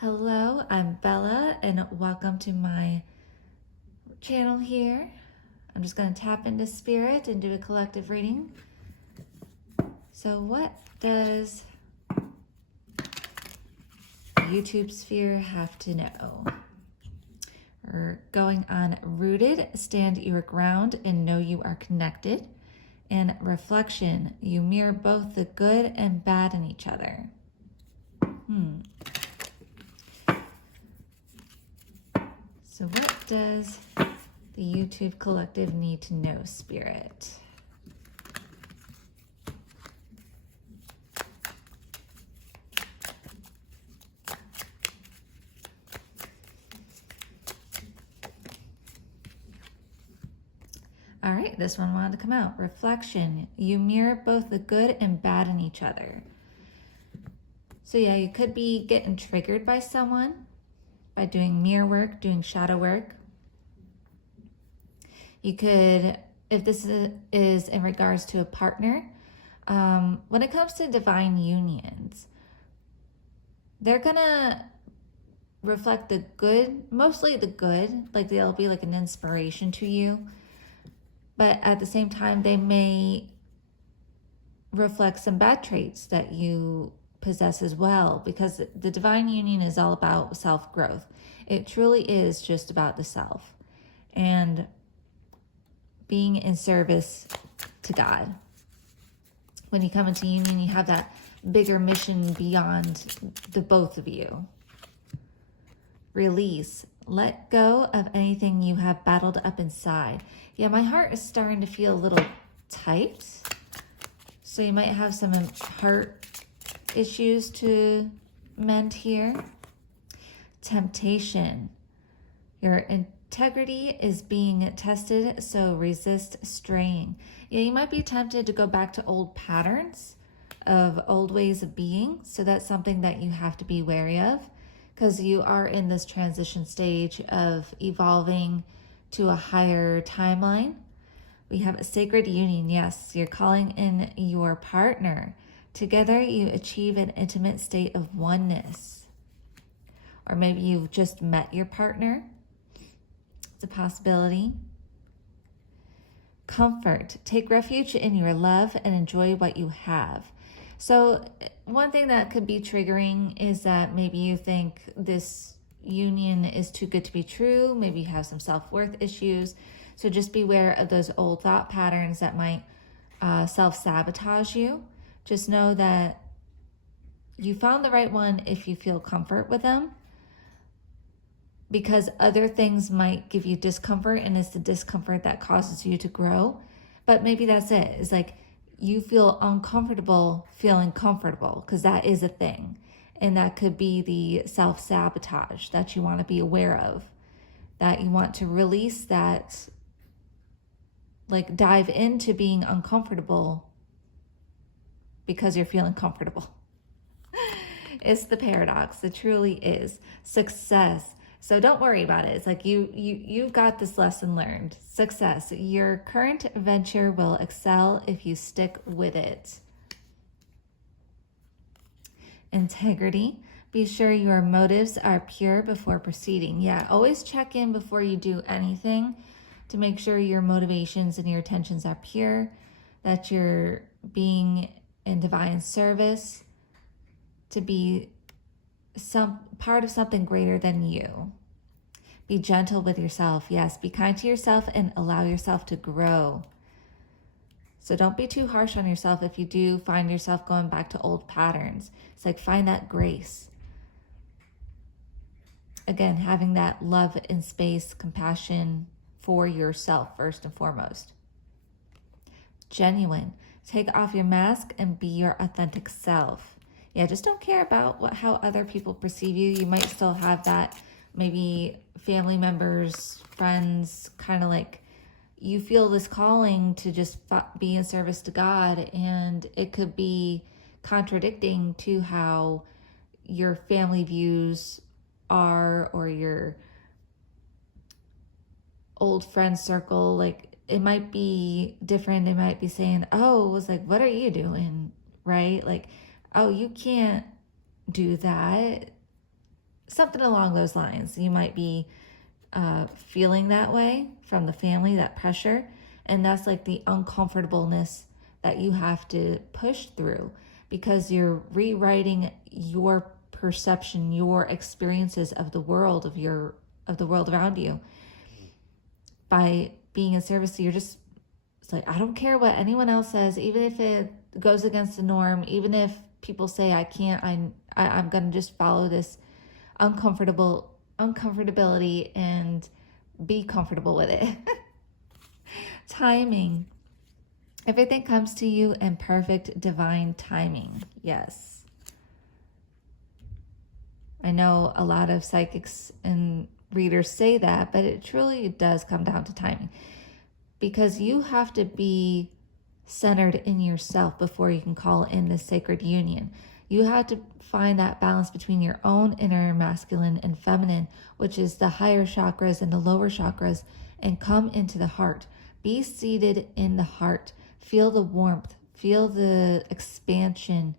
Hello, I'm Bella, and welcome to my channel here. I'm just going to tap into spirit and do a collective reading. So, what does the YouTube sphere have to know? We're going on rooted, stand your ground and know you are connected. And reflection, you mirror both the good and bad in each other. So what does the YouTube collective need to know, Spirit? All right, this one wanted to come out. Reflection, you mirror both the good and bad in each other. So yeah, you could be getting triggered by someone by doing mirror work, doing shadow work. You could, if this is in regards to a partner, when it comes to divine unions, they're gonna reflect the good, mostly the good, like they'll be like an inspiration to you. But at the same time, they may reflect some bad traits that you possess as well, because the divine union is all about self-growth. It truly is just about the self and being in service to God. When you come into union, you have that bigger mission beyond the both of you. Release. Let go of anything you have battled up inside. Yeah, my heart is starting to feel a little tight. So you might have some heart issues to mend here. Temptation. Your integrity is being tested, so resist straying. Yeah, you might be tempted to go back to old patterns of old ways of being. So that's something that you have to be wary of, because you are in this transition stage of evolving to a higher timeline. We have a sacred union. Yes, you're calling in your partner. Together, you achieve an intimate state of oneness. Or maybe you've just met your partner. It's a possibility. Comfort. Take refuge in your love and enjoy what you have. So one thing that could be triggering is that maybe you think this union is too good to be true. Maybe you have some self-worth issues. So just beware of those old thought patterns that might self-sabotage you. Just know that you found the right one if you feel comfort with them, because other things might give you discomfort, and it's the discomfort that causes you to grow. But maybe that's it. It's like you feel uncomfortable feeling comfortable, because that is a thing. And that could be the self-sabotage that you want to be aware of, that you want to release that, like dive into being uncomfortable because you're feeling comfortable. It's the paradox. It truly is. Success. So don't worry about it. It's like you got this lesson learned. Success. Your current venture will excel if you stick with it. Integrity. Be sure your motives are pure before proceeding. Yeah, always check in before you do anything to make sure your motivations and your intentions are pure, that you're being in divine service, to be some part of something greater than you. Be gentle with yourself. Yes, be kind to yourself and allow yourself to grow. So don't be too harsh on yourself if you do find yourself going back to old patterns. It's like, find that grace. Again, having that love and space, compassion for yourself first and foremost. Genuine. Take off your mask and be your authentic self. Yeah, just don't care about how other people perceive you. You might still have that, maybe family members, friends, kind of like you feel this calling to just be in service to God, and it could be contradicting to how your family views are, or your old friend circle. Like, it might be different. They might be saying, oh, it was like, what are you doing? Right? Like, oh, you can't do that. something along those lines. You might be feeling that way from the family, that pressure. And that's like the uncomfortableness that you have to push through, because you're rewriting your perception, your experiences of the world, of the world around you, by being in service. You're just, it's like, I don't care what anyone else says, even if it goes against the norm, even if people say I can't, I'm gonna just follow this uncomfortability and be comfortable with it. Timing. Everything comes to you in perfect divine timing. Yes. I know a lot of psychics and readers say that, but it truly does come down to timing, because you have to be centered in yourself before you can call in this sacred union. You have to find that balance between your own inner masculine and feminine, which is the higher chakras and the lower chakras, and come into the heart. Be seated in the heart. Feel the warmth, feel the expansion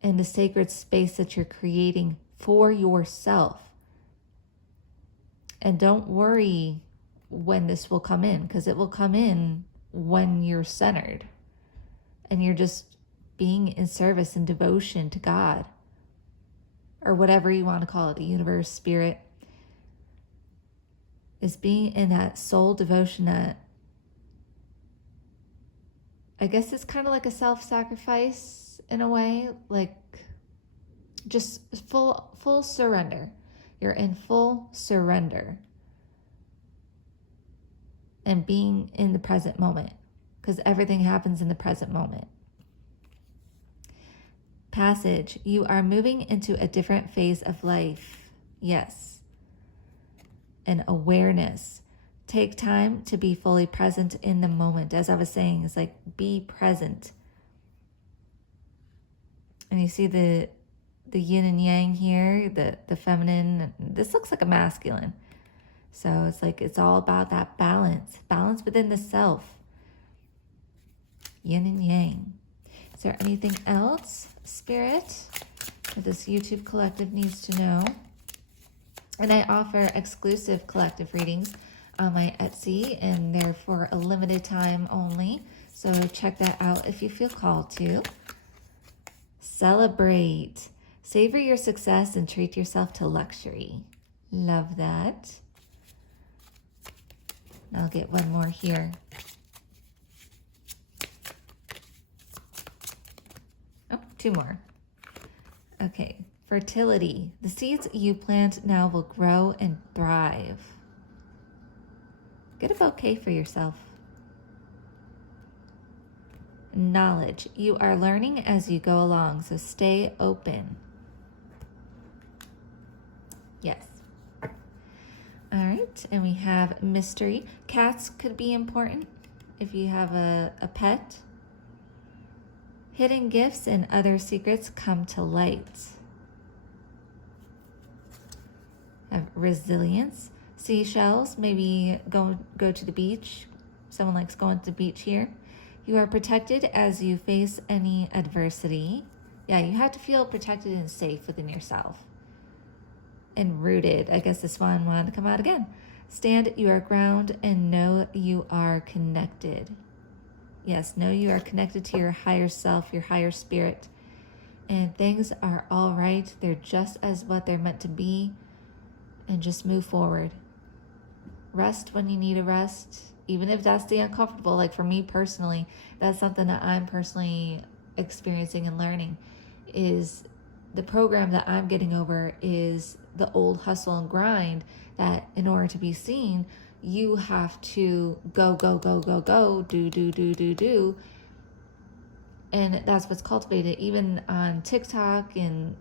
and the sacred space that you're creating for yourself. And don't worry when this will come in, because it will come in when you're centered and you're just being in service and devotion to God, or whatever you want to call it, the universe, spirit, is being in that soul devotion that, I guess it's kind of like a self-sacrifice in a way, like just full surrender. You're in full surrender and being in the present moment, because everything happens in the present moment. Passage. You are moving into a different phase of life. Yes. And awareness. Take time to be fully present in the moment. As I was saying, it's like, be present. And you see the yin and yang here, the feminine. This looks like a masculine. So it's like, it's all about that balance within the self. Yin and yang. Is there anything else, Spirit, that this YouTube collective needs to know? And I offer exclusive collective readings on my Etsy, and they're for a limited time only. So check that out if you feel called to. Celebrate. Savor your success and treat yourself to luxury. Love that. I'll get one more here. Oh, two more. Okay. Fertility. The seeds you plant now will grow and thrive. Get a bouquet for yourself. Knowledge. You are learning as you go along, so stay open. Yes. All right, and we have mystery. Cats could be important if you have a pet. Hidden gifts and other secrets come to light. Have resilience. Seashells, maybe go to the beach. Someone likes going to the beach here. You are protected as you face any adversity. Yeah, you have to feel protected and safe within yourself. And rooted. I guess this one wanted to come out again. Stand your ground and know you are connected. Yes, know you are connected to your higher self, your higher spirit. And things are all right. They're just as what they're meant to be. And just move forward. Rest when you need a rest, even if that's the uncomfortable. Like for me personally, that's something that I'm personally experiencing and learning, is the program that I'm getting over is the old hustle and grind, that in order to be seen, you have to go, do. And that's what's cultivated even on TikTok and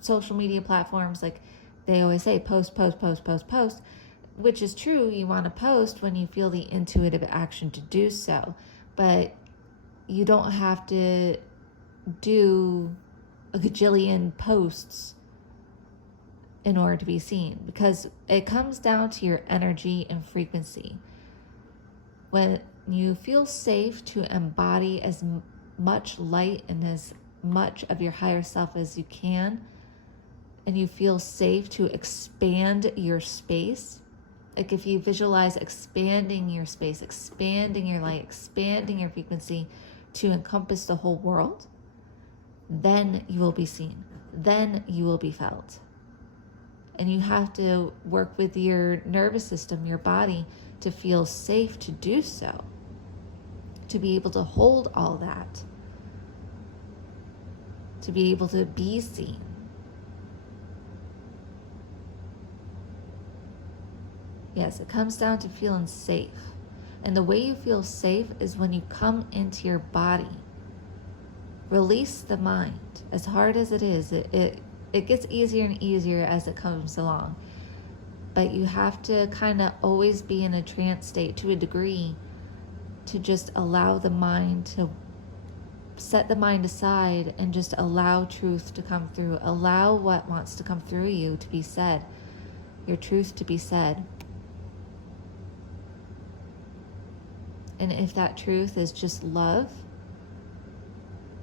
social media platforms. Like they always say, post, which is true. You want to post when you feel the intuitive action to do so, but you don't have to do a gajillion posts in order to be seen, because it comes down to your energy and frequency. When you feel safe to embody as much light and as much of your higher self as you can, and you feel safe to expand your space, like if you visualize expanding your space, expanding your light, expanding your frequency to encompass the whole world, then you will be seen. Then you will be felt. And you have to work with your nervous system, your body, to feel safe to do so, to be able to hold all that, to be able to be seen. Yes, it comes down to feeling safe. And the way you feel safe is when you come into your body. Release the mind. As hard as it is, it gets easier and easier as it comes along. But you have to kind of always be in a trance state to a degree to just allow the mind to set the mind aside and just allow truth to come through. Allow what wants to come through you to be said. Your truth to be said. And if that truth is just love,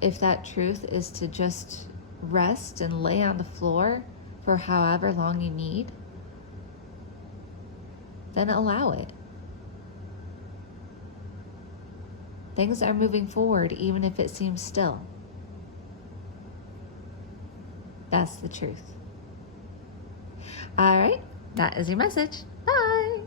if that truth is to just rest and lay on the floor for however long you need, then allow it. Things are moving forward even if it seems still. That's the truth. All right, that is your message. Bye.